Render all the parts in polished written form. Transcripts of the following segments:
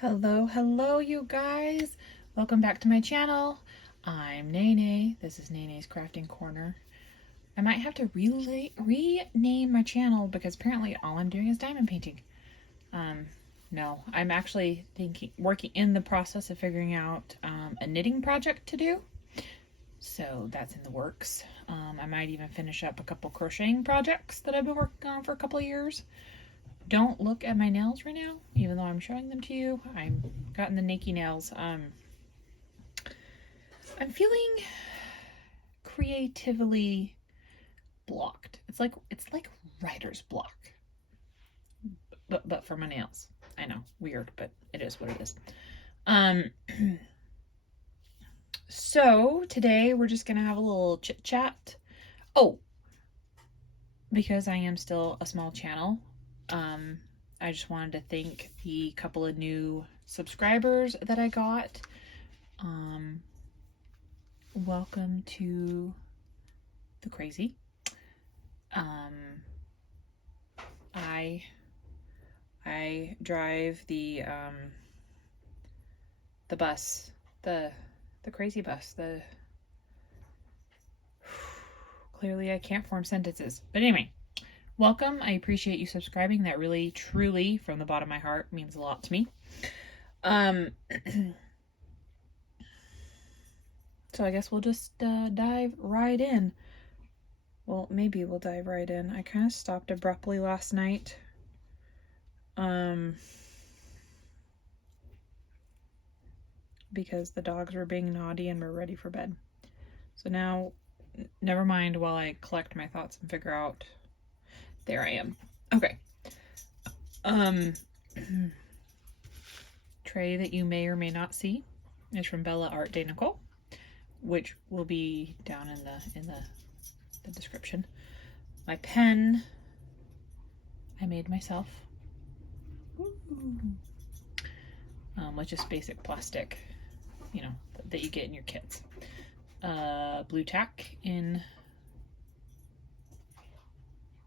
Hello, you guys. Welcome back to my channel. I'm Nene. This is Nene's Crafting Corner. I might have to rename my channel because apparently all I'm doing is diamond painting. No, I'm actually working in the process of figuring out a knitting project to do. So that's in the works. I might even finish up a couple crocheting projects that I've been working on for a couple of years. Don't look at my nails right now, even though I'm showing them to you. I'm gotten the naked nails. I'm feeling creatively blocked. It's like writer's block, but for my nails. I know, weird, but it is what it is. So today we're just gonna have a little chit chat. Oh, because I am still a small channel. I just wanted to thank the couple of new subscribers that I got. Welcome to the crazy. I drive the bus, the crazy bus. Clearly I can't form sentences. But anyway, welcome. I appreciate you subscribing. That really, truly, from the bottom of my heart, means a lot to me. So I guess we'll just dive right in. Well, maybe we'll dive right in. I kind of stopped abruptly last night. Because the dogs were being naughty and we're ready for bed. So now, never mind while I collect my thoughts and figure out. There I am. Okay. Tray that you may or may not see is from Bella Art de Nicole, which will be down in the description. My pen I made myself. With just basic plastic, you know, that you get in your kits. Blue tack in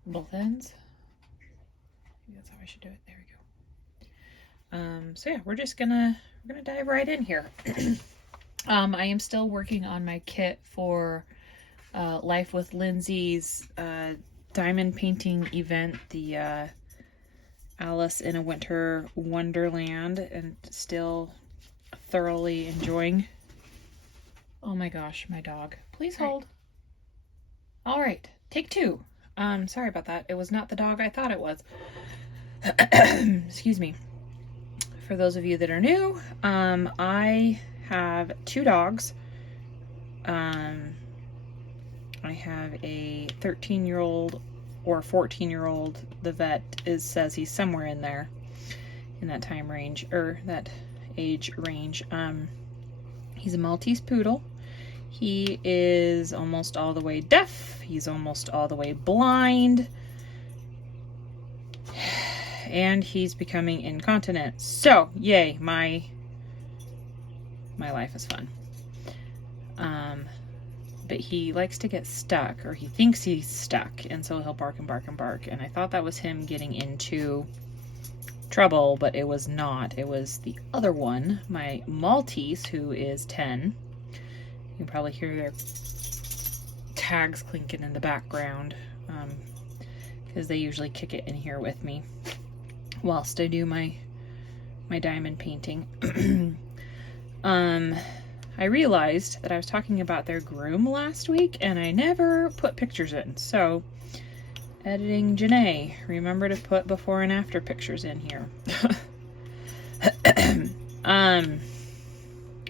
both ends. Maybe that's how I should do it. There we go. So yeah, we're gonna dive right in here. I am still working on my kit for Life with Lindsay's diamond painting event, the Alice in a Winter Wonderland, and still thoroughly enjoying. Oh my gosh, my dog. Please hold. All right, take two. Sorry about that. It was not the dog I thought it was. Excuse me. For those of you that are new, I have two dogs. I have a 13-year-old or 14-year-old. The vet says he's somewhere in there, in that time range, or that age range. He's a Maltese poodle. He is almost all the way deaf. He's almost all the way blind. And he's becoming incontinent. So, yay, my life is fun. But he likes to get stuck, or he thinks he's stuck, and so he'll bark and bark and bark. And I thought that was him getting into trouble, but it was not. It was the other one, my Maltese, who is 10. You can probably hear their tags clinking in the background, because they usually kick it in here with me whilst I do my diamond painting. I realized that I was talking about their groom last week and I never put pictures in. So, editing Janae, remember to put before and after pictures in here.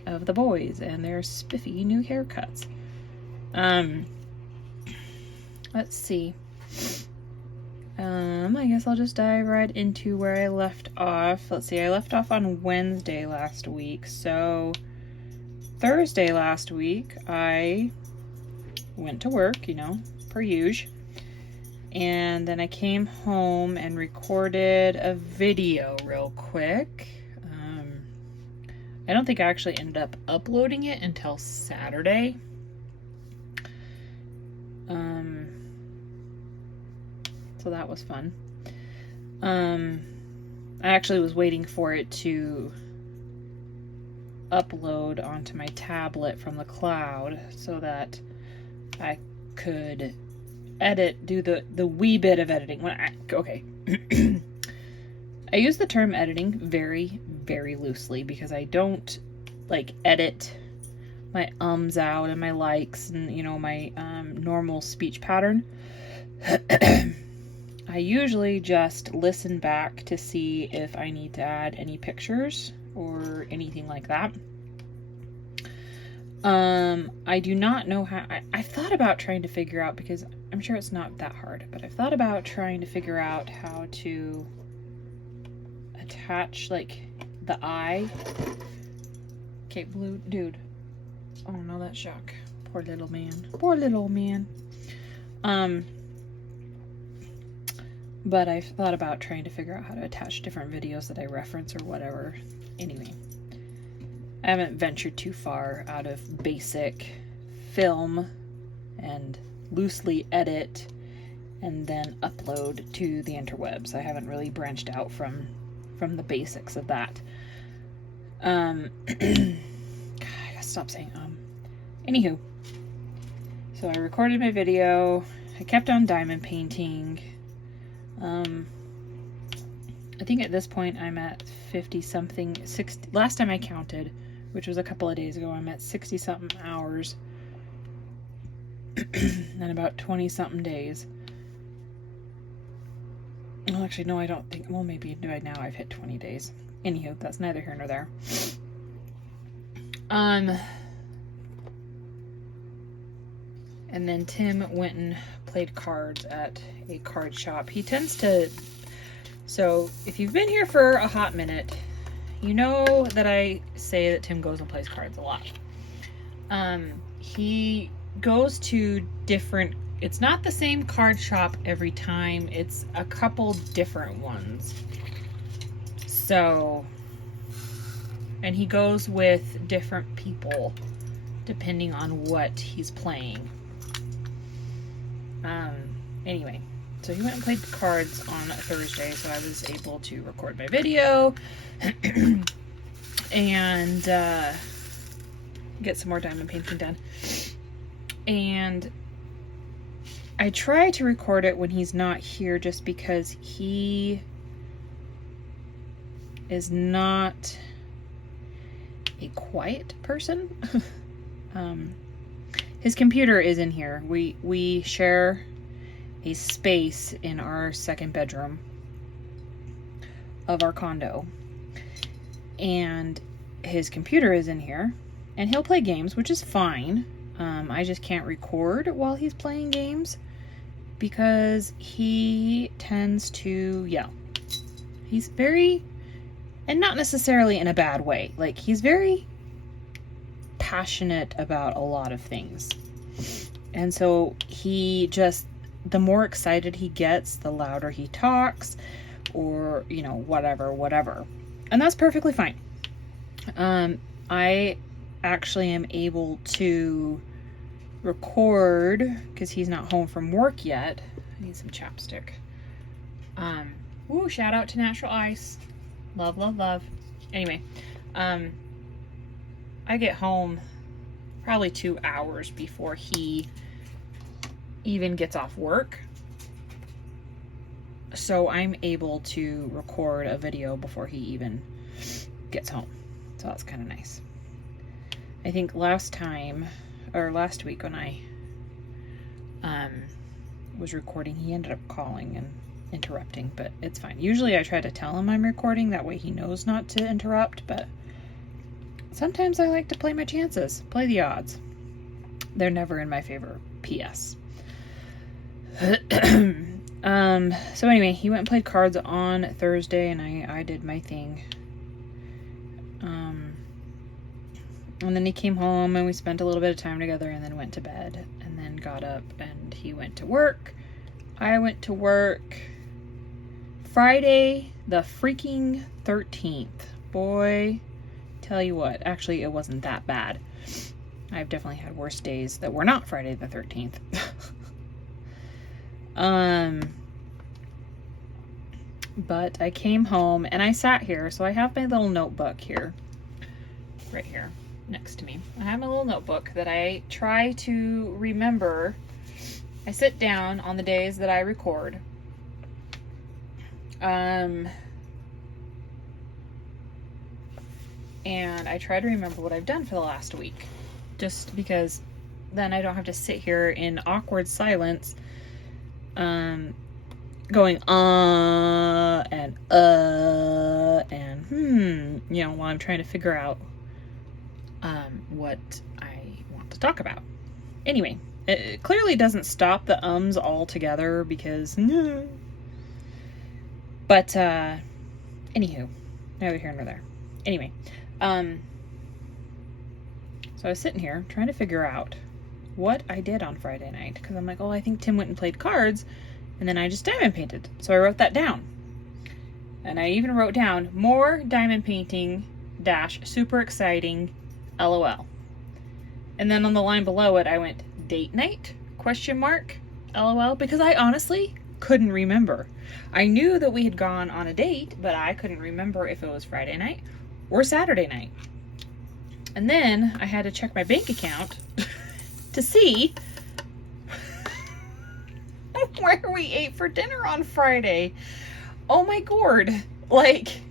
Of the boys and their spiffy new haircuts. Let's see. I guess I'll just dive right into where I left off. Let's see, I left off on Wednesday last week. So, Thursday last week, I went to work, you know, per usual. And then I came home and recorded a video real quick. I don't think I actually ended up uploading it until Saturday. So that was fun. I actually was waiting for it to upload onto my tablet from the cloud so that I could edit, do the wee bit of editing. Okay. I use the term editing very, very loosely because I don't like edit my ums out and my likes and, you know, my normal speech pattern. I usually just listen back to see if I need to add any pictures or anything like that. I do not know how. I've thought about trying to figure out, because I'm sure it's not that hard, but I've thought about trying to figure out how to attach like the eye. Okay, blue dude. Oh no, that's shock. Poor little man. Poor little man. But I've thought about trying to figure out how to attach different videos that I reference or whatever. Anyway, I haven't ventured too far out of basic film and loosely edit and then upload to the interwebs. I haven't really branched out from the basics of that. God, I gotta stop saying Anywho, so I recorded my video. I kept on diamond painting. I think at this point I'm at 50 something, 60. Last time I counted, which was a couple of days ago, I'm at 60 something hours and about 20 something days. Well, actually, no, I don't think. Well, maybe right now I've hit 20 days. Anywho, that's neither here nor there. And then Tim went and played cards at a card shop. He tends to. So if you've been here for a hot minute, you know that I say that Tim goes and plays cards a lot. He goes to different. It's not the same card shop every time. It's a couple different ones. So, and he goes with different people depending on what he's playing. Anyway, so he went and played cards on Thursday, so I was able to record my video and get some more diamond painting done. And I try to record it when he's not here just because he is not a quiet person. His computer is in here. We share a space in our second bedroom of our condo. And his computer is in here. And he'll play games, which is fine. I just can't record while he's playing games because he tends to yell. He's very, and not necessarily in a bad way, like he's very passionate about a lot of things. And so he just, the more excited he gets, the louder he talks, or, you know, whatever. And that's perfectly fine. I actually am able to record because he's not home from work yet. I need some chapstick. Shout out to Natural Ice. Love. Anyway, I get home probably 2 hours before he even gets off work. So I'm able to record a video before he even gets home. So that's kind of nice. I think last week when I was recording, he ended up calling and interrupting, but it's fine. Usually I try to tell him I'm recording, that way he knows not to interrupt, but sometimes I like to play my chances, play the odds. They're never in my favor, PS. So anyway, he went and played cards on Thursday, and I did my thing. And then he came home, and we spent a little bit of time together, and then went to bed, and then got up, and he went to work. I went to work Friday the freaking 13th. Boy, tell you what, actually it wasn't that bad. I've definitely had worse days that were not Friday the 13th. But I came home and I sat here, so I have my little notebook here. right here next to me. I have my little notebook that I try to remember. I sit down on the days that I record. And I try to remember what I've done for the last week. Just because then I don't have to sit here in awkward silence, going and while I'm trying to figure out what I want to talk about. Anyway, it clearly doesn't stop the ums altogether because but anywho, neither here nor there. Anyway, so I was sitting here trying to figure out what I did on Friday night because I'm like, oh, I think Tim went and played cards, and then I just diamond painted. So I wrote that down. And I even wrote down more diamond painting - super exciting LOL. And then on the line below it, I went date night ? LOL, because I honestly couldn't remember. I knew that we had gone on a date, but I couldn't remember if it was Friday night or Saturday night. And then I had to check my bank account to see where we ate for dinner on Friday. Oh my gourd. Like,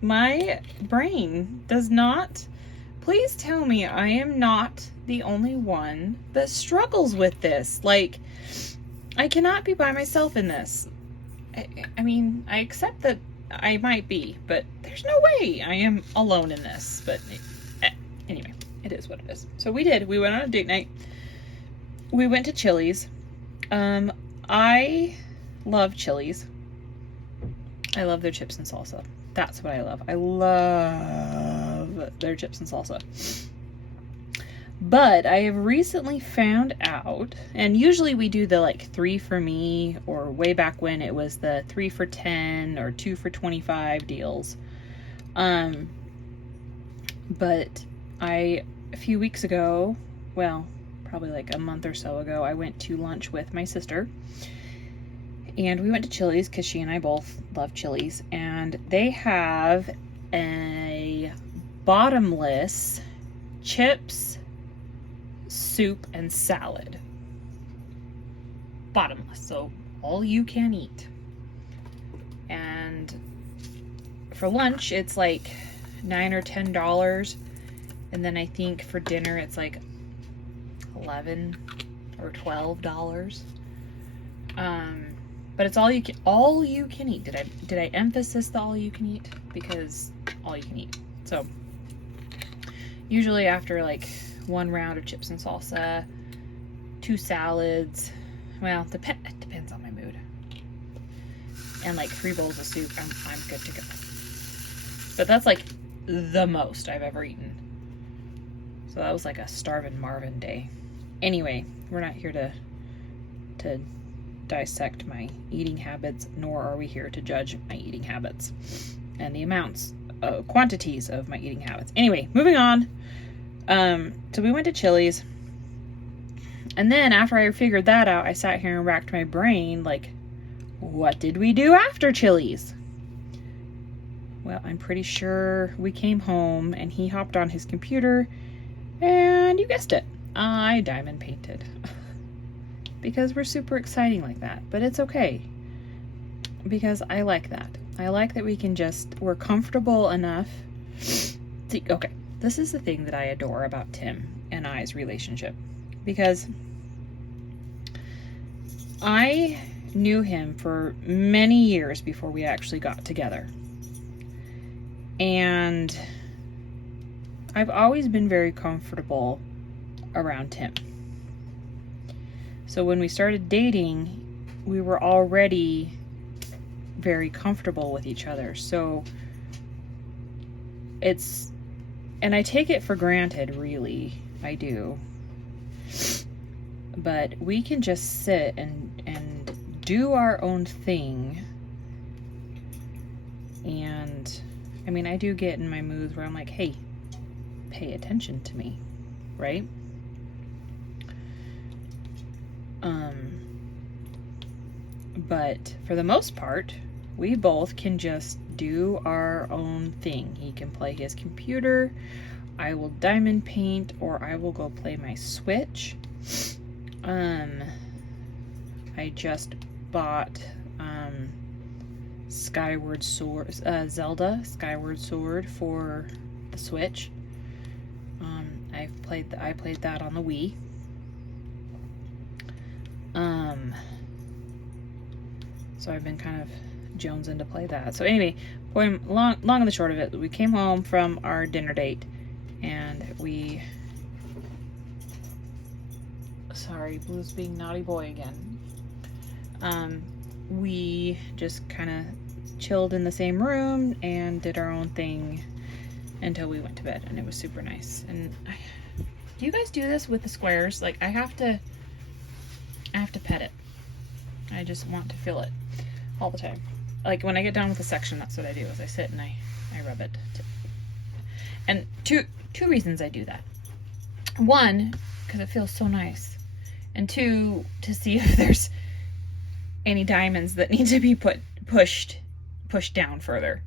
my brain does not. Please tell me I am not the only one that struggles with this. Like, I cannot be by myself in this. I mean, I accept that I might be, but there's no way I am alone in this. But anyway, it is what it is. So we went on a date night. We went to Chili's. I love Chili's. I love their chips and salsa. That's what I love. I love their chips and salsa. But I have recently found out, and usually we do the 3 for me, or way back when it was the 3 for $10 or 2 for $25 deals. But a few weeks ago, well, probably a month or so ago, I went to lunch with my sister. And we went to Chili's because she and I both love Chili's. And they have a bottomless chips, soup, and salad. Bottomless, so all you can eat. And for lunch, it's $9 or $10. And then I think for dinner, it's $11 or $12. But it's all you can eat. Did I emphasize the all you can eat? Because all you can eat. So usually after one round of chips and salsa, 2 salads, well, it depends on my mood, and 3 bowls of soup, I'm good to go. But that's the most I've ever eaten. So that was a starvin' Marvin day. Anyway, we're not here to dissect my eating habits, nor are we here to judge my eating habits and the quantities of my eating habits. Anyway, moving on. So we went to Chili's, and then after I figured that out, I sat here and racked my brain, what did we do after Chili's? Well, I'm pretty sure we came home and he hopped on his computer, and you guessed it, I diamond painted. Because we're super exciting like that, but it's okay, because I like that. I like that we're comfortable enough to, okay, this is the thing that I adore about Tim and I's relationship, because I knew him for many years before we actually got together, and I've always been very comfortable around Tim. So when we started dating, we were already very comfortable with each other. So and I take it for granted, really, I do. But we can just sit and do our own thing. And, I mean, I do get in my moods where I'm like, hey, pay attention to me, right? But for the most part, we both can just do our own thing. He can play his computer, I will diamond paint, or I will go play my Switch. I just bought Skyward Sword, Zelda Skyward Sword for the Switch. I played that on the Wii. So I've been kind of jonesing to play that. So anyway, long and the short of it, we came home from our dinner date, and sorry, Blue's being naughty boy again. We just kind of chilled in the same room and did our own thing until we went to bed, and it was super nice. And do you guys do this with the squares? Like, I have to pet it. I just want to feel it all the time. Like, when I get done with a section, that's what I do, is I sit and I rub it. And two reasons I do that. One, because it feels so nice. And two, to see if there's any diamonds that need to be pushed down further.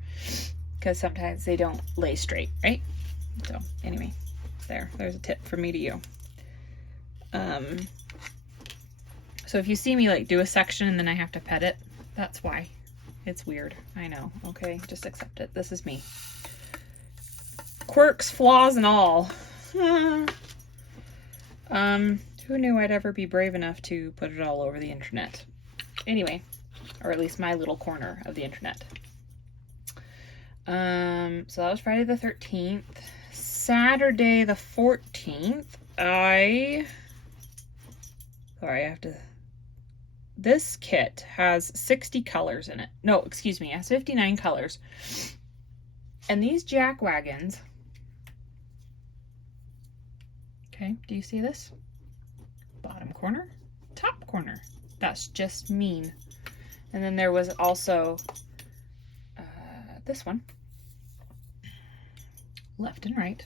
Because sometimes they don't lay straight, right? So, anyway, there's a tip from me to you. So if you see me like do a section and then I have to pet it, that's why. It's weird. I know. Okay, just accept it. This is me. Quirks, flaws, and all. Who knew I'd ever be brave enough to put it all over the internet? Anyway, or at least my little corner of the internet. So that was Friday the 13th. Saturday the 14th, this kit has 60 colors in it. No, excuse me, it has 59 colors. And these jack wagons, okay, do you see this? Bottom corner, top corner. That's just mean. And then there was also this one, left and right.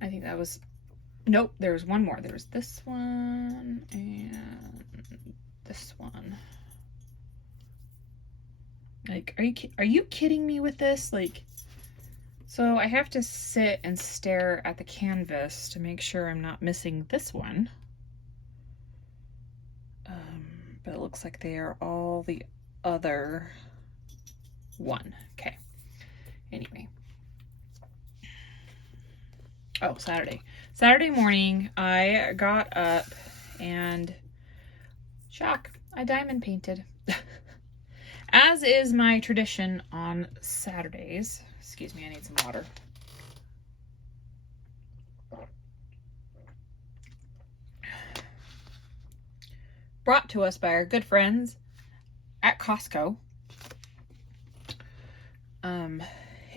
I think that was, nope, there was one more. There was this one and this one. Like, are you kidding me with this? Like, so I have to sit and stare at the canvas to make sure I'm not missing this one. But it looks like they are all the other one. Okay. Anyway. Oh, Saturday morning, I got up and shock, I diamond painted. As is my tradition on Saturdays. Excuse me, I need some water. Brought to us by our good friends at Costco.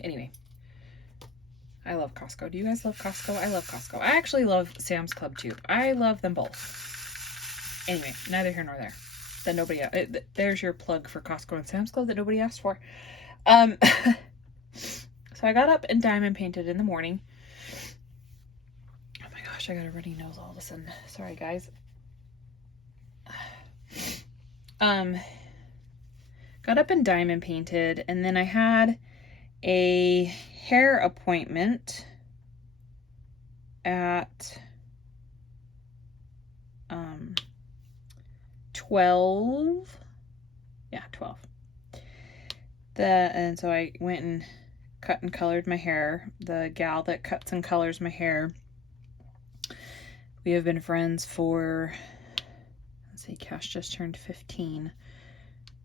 Anyway, I love Costco. Do you guys love Costco? I love Costco. I actually love Sam's Club too. I love them both. Anyway, neither here nor there. That nobody, there's your plug for Costco and Sam's Club that nobody asked for. So I got up and diamond painted in the morning. Oh my gosh, I got a runny nose all of a sudden. Sorry, guys. Got up and diamond painted, and then I had a hair appointment at 12. Yeah, 12. And so I went and cut and colored my hair. The gal that cuts and colors my hair, we have been friends for, let's see, Cash just turned 15.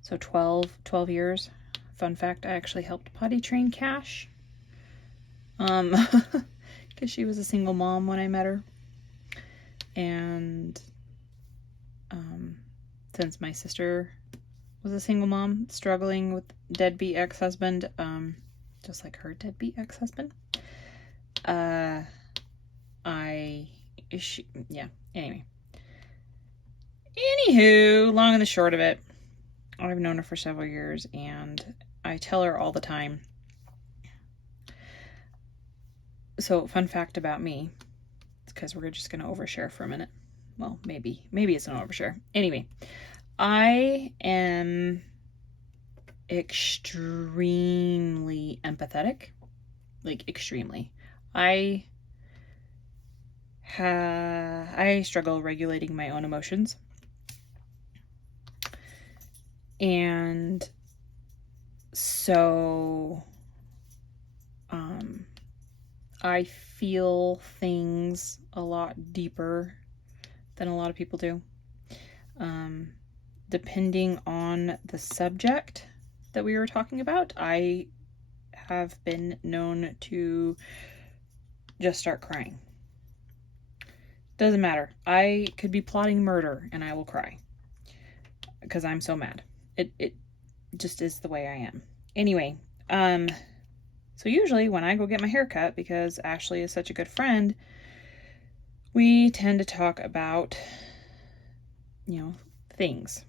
So 12 years. Fun fact, I actually helped potty train Cash. Because she was a single mom when I met her. And since my sister was a single mom struggling with deadbeat ex-husband, just like her deadbeat ex-husband, yeah, anyway. Anywho, long and the short of it, I've known her for several years, and I tell her all the time. So, fun fact about me, it's because we're just going to overshare for a minute. Well, maybe it's an overshare. Anyway, I am extremely empathetic, like extremely. I struggle regulating my own emotions, and so I feel things a lot deeper than a lot of people do. Depending on the subject that we were talking about, I have been known to just start crying. Doesn't matter. I could be plotting murder and I will cry because I'm so mad. It just is the way I am. Anyway, so usually when I go get my hair cut, because Ashley is such a good friend, we tend to talk about, things.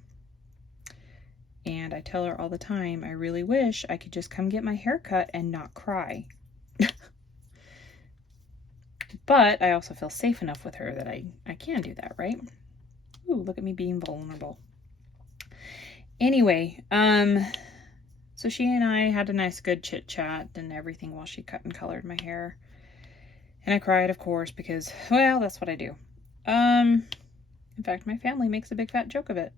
And I tell her all the time, I really wish I could just come get my hair cut and not cry. But I also feel safe enough with her that I can do that, right? Ooh, look at me being vulnerable. Anyway, so she and I had a nice good chit chat and everything while she cut and colored my hair. And I cried, of course, because, well, that's what I do. In fact, my family makes a big fat joke of it.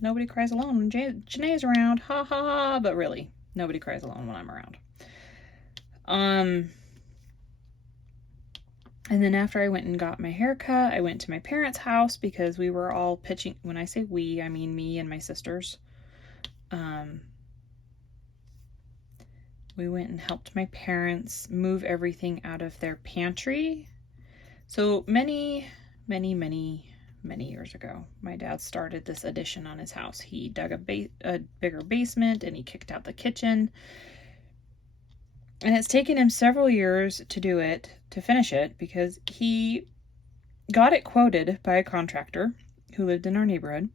Nobody cries alone when Janae's around. Ha ha ha. But really, nobody cries alone when I'm around. And then after I went and got my hair cut, I went to my parents' house because we were all pitching. When I say we, I mean me and my sisters. We went and helped my parents move everything out of their pantry. So many years ago, my dad started this addition on his house. He dug a bigger basement and he kicked out the kitchen. And it's taken him several years to do it, to finish it, because he got it quoted by a contractor who lived in our neighborhood,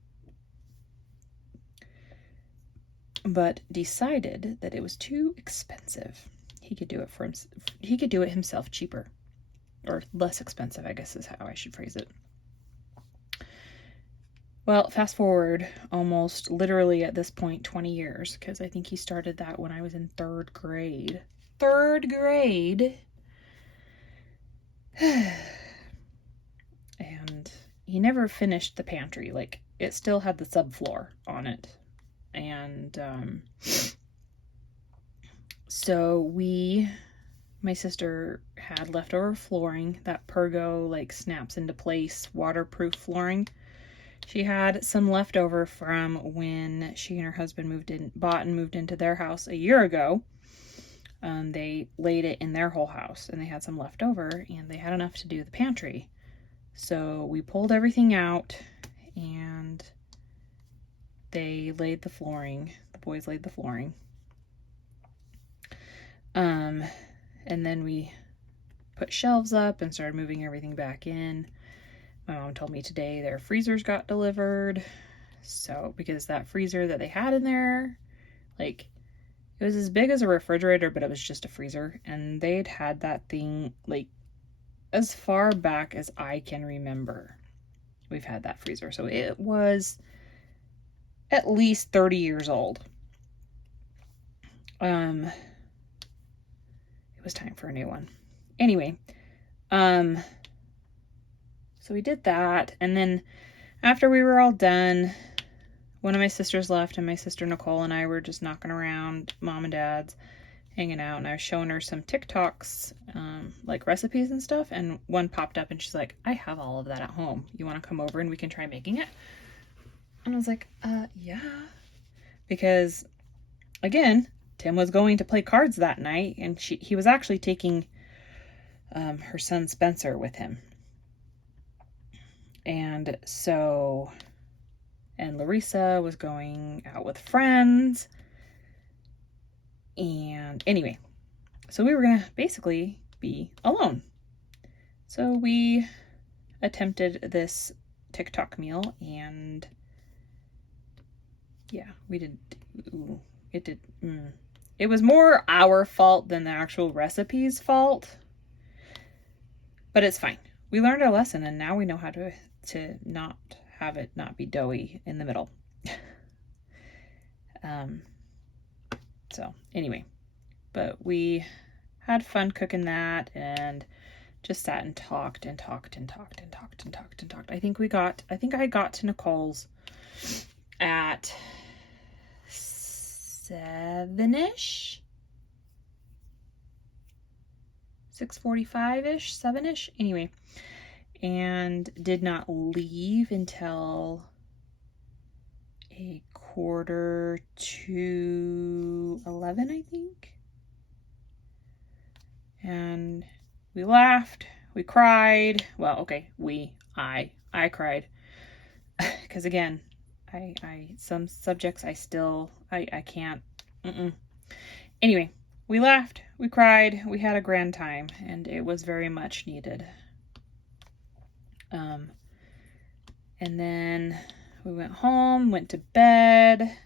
but decided that it was too expensive. He could do it himself cheaper, or less expensive, I guess is how I should phrase it. Well, fast forward almost literally at this point 20 years, because I think he started that when I was in third grade. And he never finished the pantry. Like, it still had the subfloor on it. And so my sister had leftover flooring. That Pergo, like, snaps into place, waterproof flooring. She had some leftover from when she and her husband bought and moved into their house a year ago. They laid it in their whole house, and they had some left over, and they had enough to do the pantry. So we pulled everything out, and they laid the flooring. The boys laid the flooring. And then we put shelves up and started moving everything back in. My mom told me today their freezers got delivered. So, because that freezer that they had in there, like, it was as big as a refrigerator, but it was just a freezer. And they'd had that thing, like, as far back as I can remember. We've had that freezer. So it was at least 30 years old. It was time for a new one. Anyway, so we did that. And then after we were all done, one of my sisters left, and my sister Nicole and I were just knocking around mom and dad's, hanging out, and I was showing her some TikToks, like recipes and stuff, and one popped up and she's like, I have all of that at home. You want to come over and we can try making it? And I was like, yeah. Because, again, Tim was going to play cards that night, and he was actually taking her son Spencer with him. And so, and Larissa was going out with friends. And anyway, so we were going to basically be alone. So we attempted this TikTok meal, and yeah, it was more our fault than the actual recipe's fault, but it's fine. We learned our lesson, and now we know how to not have it not be doughy in the middle. So anyway, but we had fun cooking that and just sat and talked and talked and talked and talked and talked and talked. I think I got to Nicole's at 7-ish, 6:45-ish, 7-ish, anyway, and did not leave until a 10:45, I think. And we laughed, we cried. Well, okay, I cried. Because again, some subjects I can't. Anyway, we laughed, we cried, we had a grand time, and it was very much needed. And then we went home, went to bed,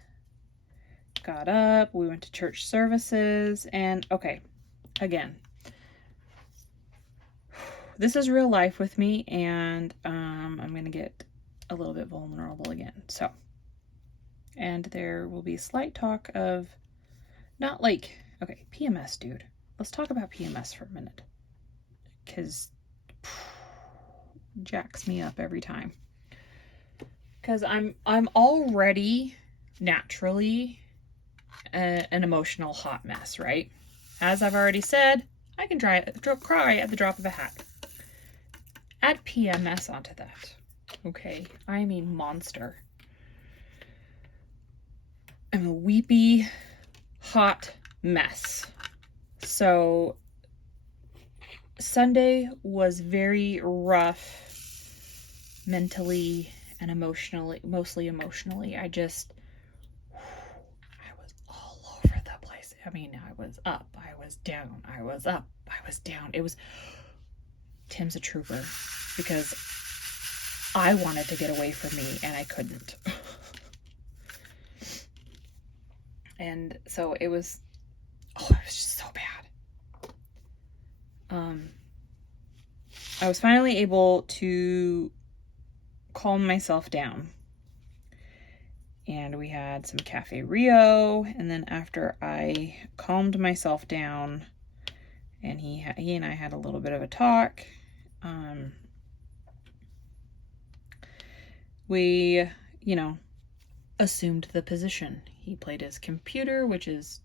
got up, we went to church services, and okay, again, this is real life with me, and I'm going to get a little bit vulnerable again. So, and there will be slight talk of not like, okay, PMS, dude. Let's talk about PMS for a minute, because jacks me up every time. Because I'm already naturally an emotional hot mess, right? As I've already said, I can cry at the drop of a hat. Add PMS onto that. Okay, I'm a monster. I'm a weepy, hot mess. So Sunday was very rough mentally and emotionally, mostly emotionally. I was all over the place. I mean, I was up, I was down, I was up, I was down. Tim's a trooper, because I wanted to get away from me and I couldn't. And so it was just so bad. I was finally able to calm myself down. And we had some Cafe Rio, and then after I calmed myself down and he and I had a little bit of a talk, we, assumed the position. He played his computer, which is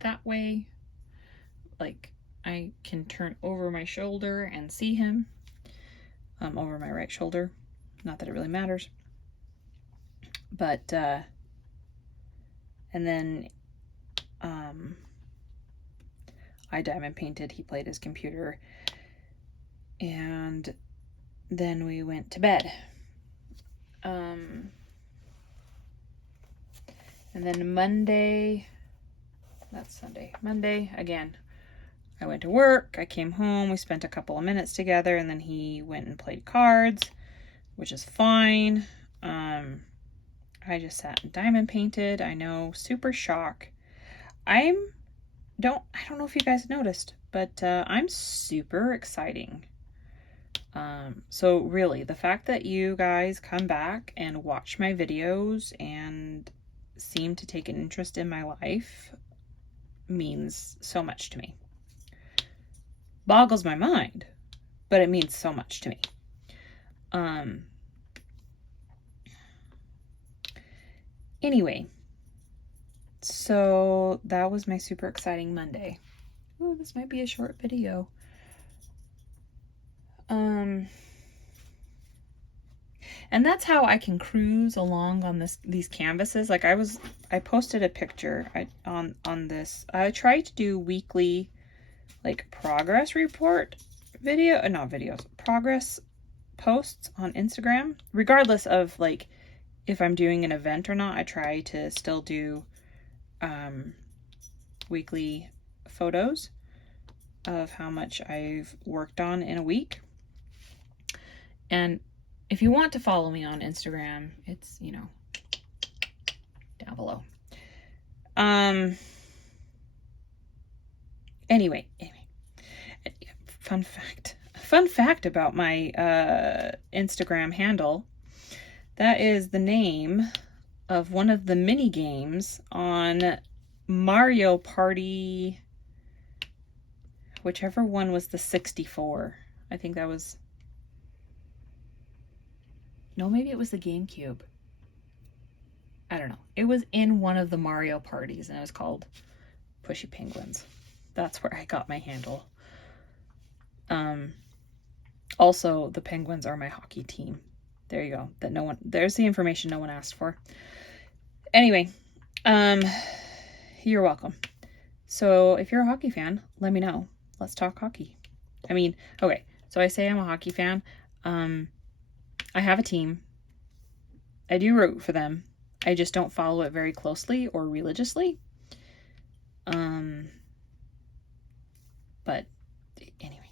that way. Like, I can turn over my shoulder and see him, over my right shoulder. Not that it really matters. But, and then, I diamond painted, he played his computer, and then we went to bed. And then Monday, again, I went to work, I came home, we spent a couple of minutes together, and then he went and played cards, which is fine. I just sat and diamond painted. I know, super shock. I don't know if you guys noticed, but I'm super exciting. So really, the fact that you guys come back and watch my videos and seem to take an interest in my life means so much to me. Boggles my mind, but it means so much to me. Anyway, so that was my super exciting Monday. Ooh, this might be a short video. And that's how I can cruise along on these canvases. Like I posted a picture on this. I try to do weekly, like, progress report progress posts on Instagram, regardless of like if I'm doing an event or not. I try to still do weekly photos of how much I've worked on in a week. And if you want to follow me on Instagram, it's, down below. Anyway, fun fact about my Instagram handle That is the name of one of the mini games on Mario Party, whichever one was the 64. I think that was, no, maybe it was the GameCube. I don't know. It was in one of the Mario parties, and it was called Pushy Penguins. That's where I got my handle. Also, the Penguins are my hockey team. There you go. There's the information no one asked for. Anyway, you're welcome. So if you're a hockey fan, let me know. Let's talk hockey. I mean, okay, so I say I'm a hockey fan. I have a team. I do root for them. I just don't follow it very closely or religiously. But anyway,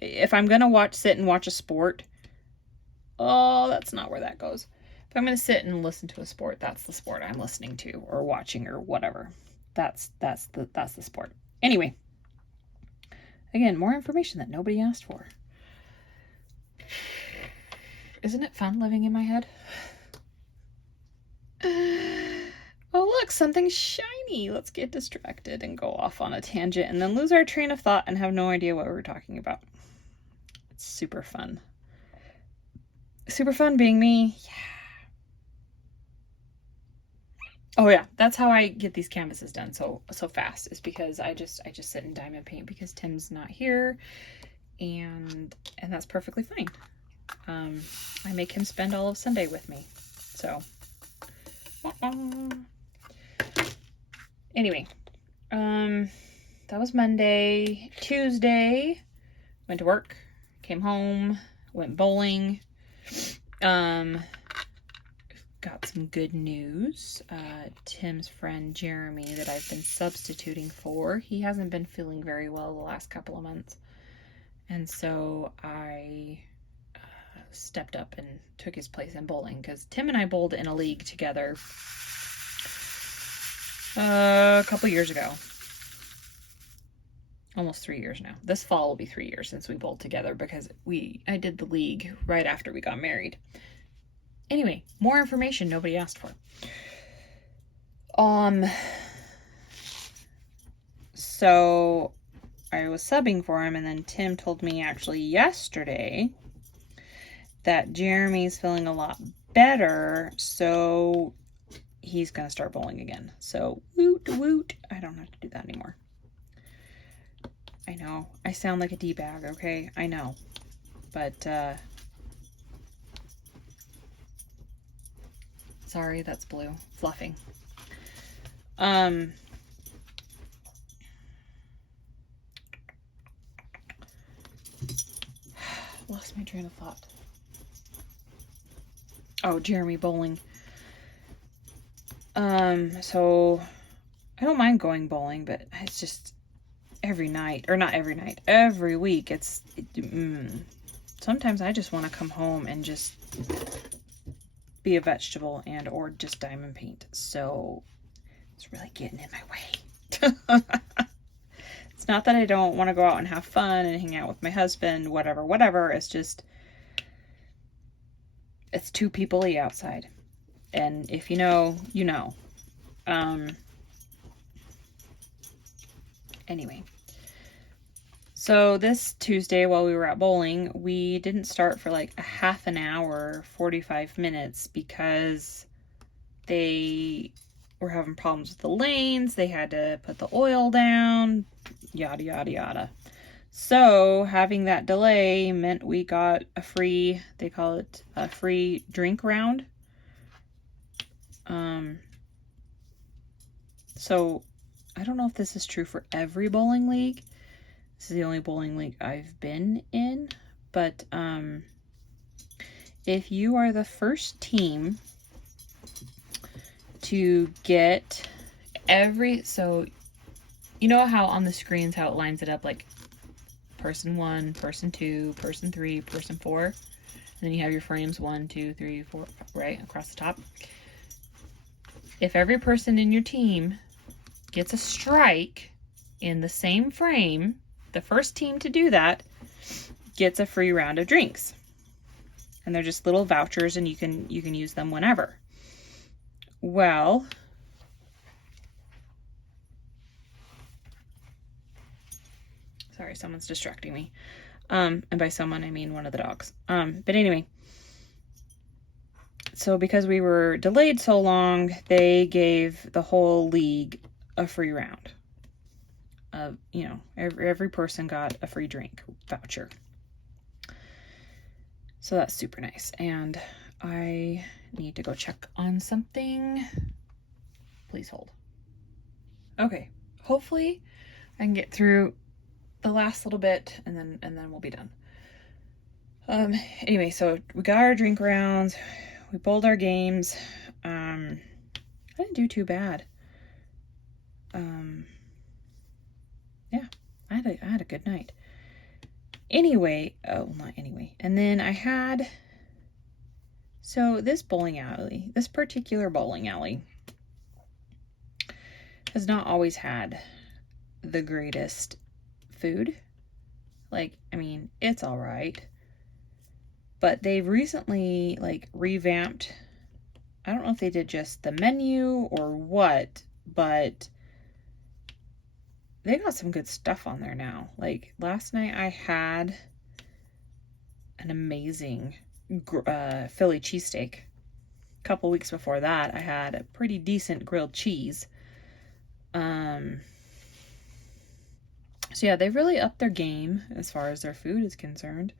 if I'm gonna sit and watch a sport, oh, that's not where that goes. If I'm gonna sit and listen to a sport, that's the sport I'm listening to or watching or whatever. That's the sport. Anyway, again, more information that nobody asked for. Isn't it fun living in my head? Oh, look, something shiny. Let's get distracted and go off on a tangent and then lose our train of thought and have no idea what we're talking about. It's super fun. Super fun being me. Yeah. Oh yeah, that's how I get these canvases done so fast, is because I just sit and diamond paint because Tim's not here, and that's perfectly fine. I make him spend all of Sunday with me. So anyway, that was Monday. Tuesday, went to work, came home, went bowling. Got some good news. Tim's friend Jeremy, that I've been substituting for, he hasn't been feeling very well the last couple of months. And so I stepped up and took his place in bowling, because Tim and I bowled in a league together a couple years ago. Almost 3 years now. This fall will be 3 years since we bowled together, because I did the league right after we got married. Anyway, more information nobody asked for. So I was subbing for him, and then Tim told me actually yesterday that Jeremy's feeling a lot better, so he's going to start bowling again. So woot woot. I don't have to do that anymore. I know. I sound like a D-bag, okay? I know. But, sorry, that's blue. Fluffing. Lost my train of thought. Oh, Jeremy bowling. So I don't mind going bowling, but it's just every night, or not every night, every week. Sometimes I just want to come home and just be a vegetable and or just diamond paint. So it's really getting in my way. It's not that I don't want to go out and have fun and hang out with my husband, whatever. It's just, it's too people-y outside. And if you know, you know. Anyway. So this Tuesday, while we were at bowling, we didn't start for like a half an hour, 45 minutes, because they were having problems with the lanes. They had to put the oil down, yada, yada, yada. So having that delay meant we got a free, they call it a free drink round. So I don't know if this is true for every bowling league. This is the only bowling league I've been in, but if you are the first team to get so you know how on the screens, how it lines it up, like person 1, person 2, person 3, person 4, and then you have your frames 1, 2, 3, 4, right across the top. If every person in your team gets a strike in the same frame, the first team to do that gets a free round of drinks. And they're just little vouchers, and you can use them whenever. Well, sorry, someone's distracting me. And by someone, I mean one of the dogs. But anyway, so because we were delayed so long, they gave the whole league a free round. You know, every person got a free drink voucher. So that's super nice. And I need to go check on something. Please hold. Okay, hopefully I can get through the last little bit, and then we'll be done. Anyway, so we got our drink rounds, we bowled our games. I didn't do too bad. Yeah, I had a good night. Anyway, not anyway. And then I had, so this particular bowling alley has not always had the greatest food. Like, I mean, it's all right. But they've recently, like, revamped. I don't know if they did just the menu or what, but they got some good stuff on there now. Like, last night I had an amazing Philly cheesesteak. A couple weeks before that, I had a pretty decent grilled cheese. So yeah, they've really upped their game as far as their food is concerned.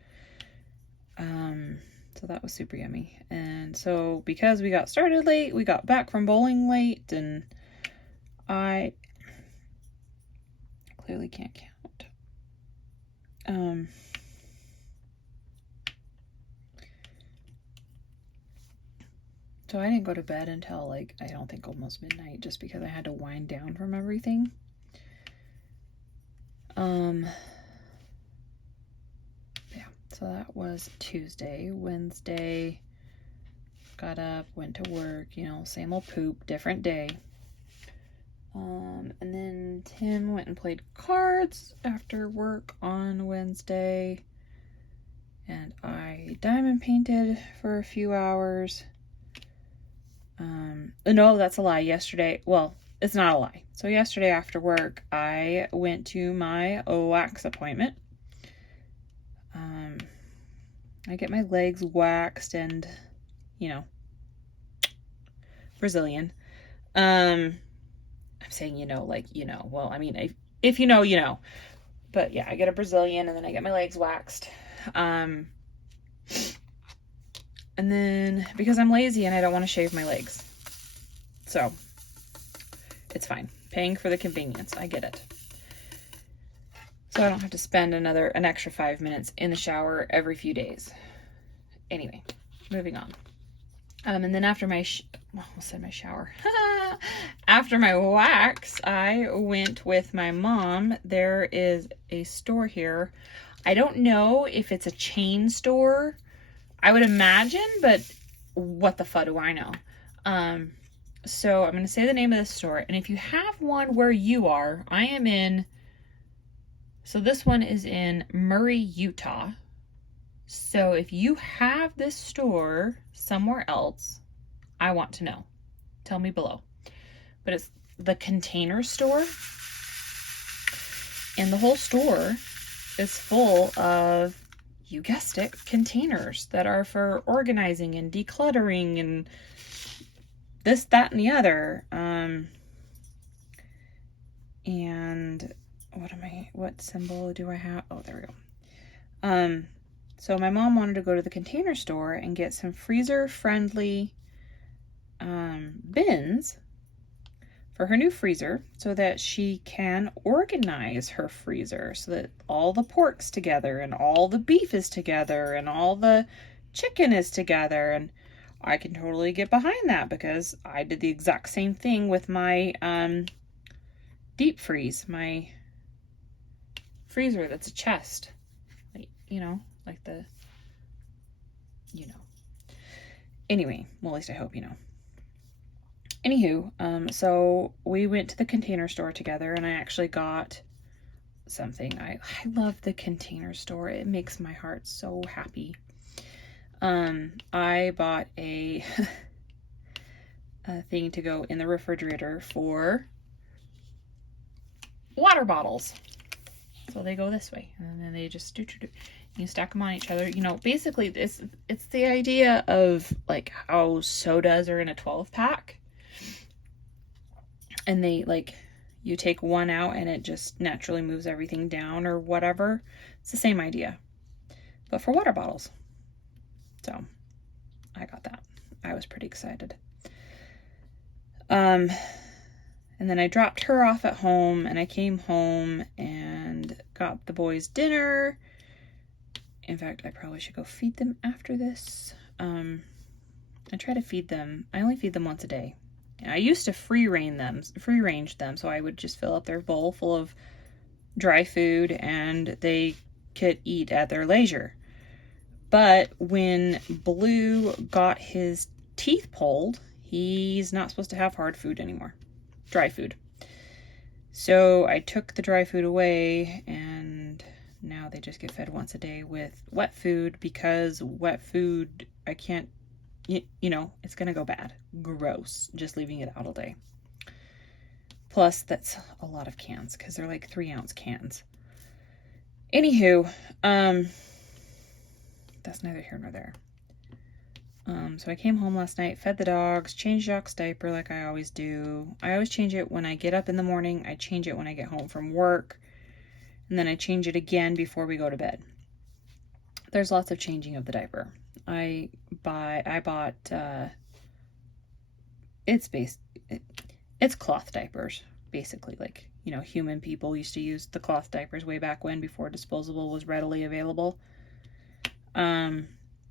So that was super yummy. And so because we got started late, we got back from bowling late, and I clearly can't count. So I didn't go to bed until, like, I don't think almost midnight, just because I had to wind down from everything. Yeah, so that was Tuesday. Wednesday, got up, went to work, you know, same old poop, different day. And then Tim went and played cards after work on Wednesday. And I diamond painted for a few hours. No, that's a lie. Yesterday, well, it's not a lie. So yesterday after work, I went to my wax appointment. I get my legs waxed and, you know, Brazilian. I'm saying, you know, like, you know, well, I mean, if you know, you know. But yeah, I get a Brazilian, and then I get my legs waxed. And then, because I'm lazy and I don't want to shave my legs. So, it's fine. Paying for the convenience. I get it. So I don't have to spend an extra 5 minutes in the shower every few days. Anyway, moving on. And then after my shower. After my wax, I went with my mom. There is a store here. I don't know if it's a chain store. I would imagine, but what the fuck do I know? So I'm going to say the name of the store. And if you have one where you are, I am in, so this one is in Murray, Utah. So if you have this store somewhere else, I want to know. Tell me below. But it's the Container Store. And the whole store is full of, you guessed it, containers that are for organizing and decluttering and this, that, and the other. And what symbol do I have? Oh, there we go. So my mom wanted to go to the Container Store and get some freezer-friendly bins for her new freezer so that she can organize her freezer so that all the pork's together and all the beef is together and all the chicken is together. And I can totally get behind that because I did the exact same thing with my deep freeze, my freezer that's a chest. Like, you know, like the, you know. Anyway, well, at least I hope you know. Anywho, so we went to the Container Store together, and I actually got something. I love the Container Store. It makes my heart so happy. I bought a, a thing to go in the refrigerator for water bottles. So they go this way, and then they just you stack them on each other. You know, basically it's the idea of like how sodas are in a 12-pack, and they like you take one out and it just naturally moves everything down or whatever. It's the same idea, but for water bottles. So I got that. I was pretty excited. And then I dropped her off at home, and I came home and got the boys dinner. In fact, I probably should go feed them after this. I try to feed them. I only feed them once a day. I used to free range them, so I would just fill up their bowl full of dry food and they could eat at their leisure. But when Blue got his teeth pulled, he's not supposed to have hard food anymore. Dry food. So I took the dry food away, and now they just get fed once a day with wet food, because wet food, I can't, you know, it's gonna go bad. Gross, just leaving it out all day. Plus, that's a lot of cans, because they're like 3-ounce cans. Anywho, that's neither here nor there. So I came home last night, fed the dogs, changed Jacques' diaper like I always do. I always change it when I get up in the morning. I change it when I get home from work. And then I change it again before we go to bed. There's lots of changing of the diaper. I bought, it's cloth diapers, basically. Like, you know, human people used to use the cloth diapers way back when, before disposable was readily available.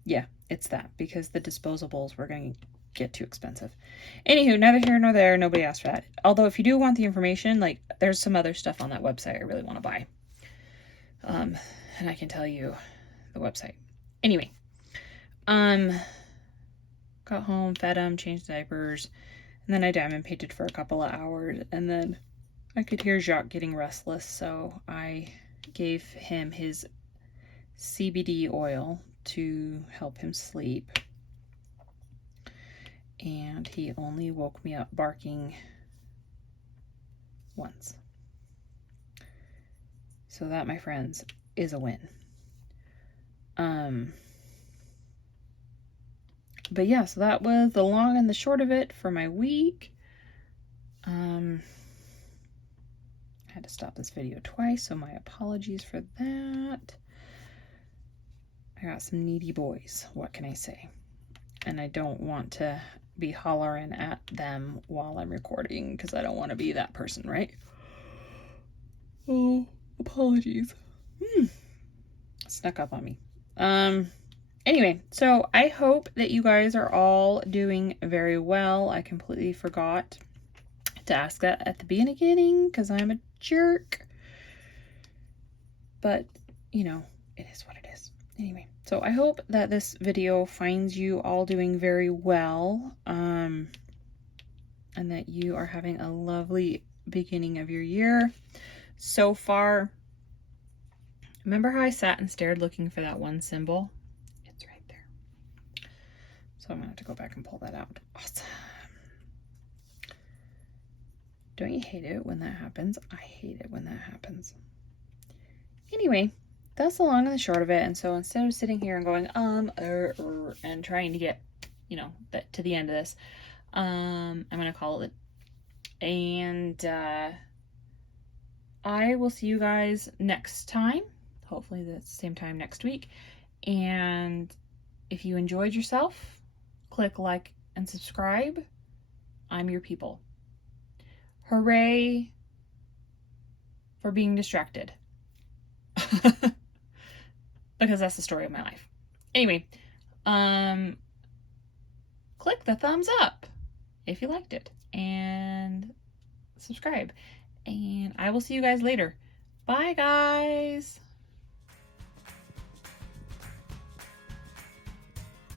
Yeah, it's that, because the disposables were going to get too expensive. Anywho, neither here nor there. Nobody asked for that. Although if you do want the information, like, there's some other stuff on that website I really want to buy. And I can tell you the website. Anyway, got home, fed him, changed diapers, and then I diamond painted for a couple of hours, and then I could hear Jacques getting restless, so I gave him his CBD oil to help him sleep, and he only woke me up barking once. So that, my friends, is a win. But yeah, so that was the long and the short of it for my week. I had to stop this video twice, so my apologies for that. I got some needy boys, what can I say? And I don't want to be hollering at them while I'm recording, because I don't want to be that person, right? Oh, apologies. Snuck up on me. Anyway, so I hope that you guys are all doing very well. I completely forgot to ask that at the beginning, because I'm a jerk. But, you know, it is what it is. Anyway, so I hope that this video finds you all doing very well, and that you are having a lovely beginning of your year so far. Remember how I sat and stared looking for that one symbol? It's right there. So I'm gonna have to go back and pull that out. Awesome. Don't you hate it when that happens? I hate it when that happens. Anyway, that's the long and the short of it. And so instead of sitting here and going and trying to get, you know, to the end of this, I'm gonna call it. And I will see you guys next time. Hopefully the same time next week. And if you enjoyed yourself, click like and subscribe. I'm your people. Hooray for being distracted. Because that's the story of my life. Anyway, click the thumbs up if you liked it, and subscribe. And I will see you guys later. Bye, guys.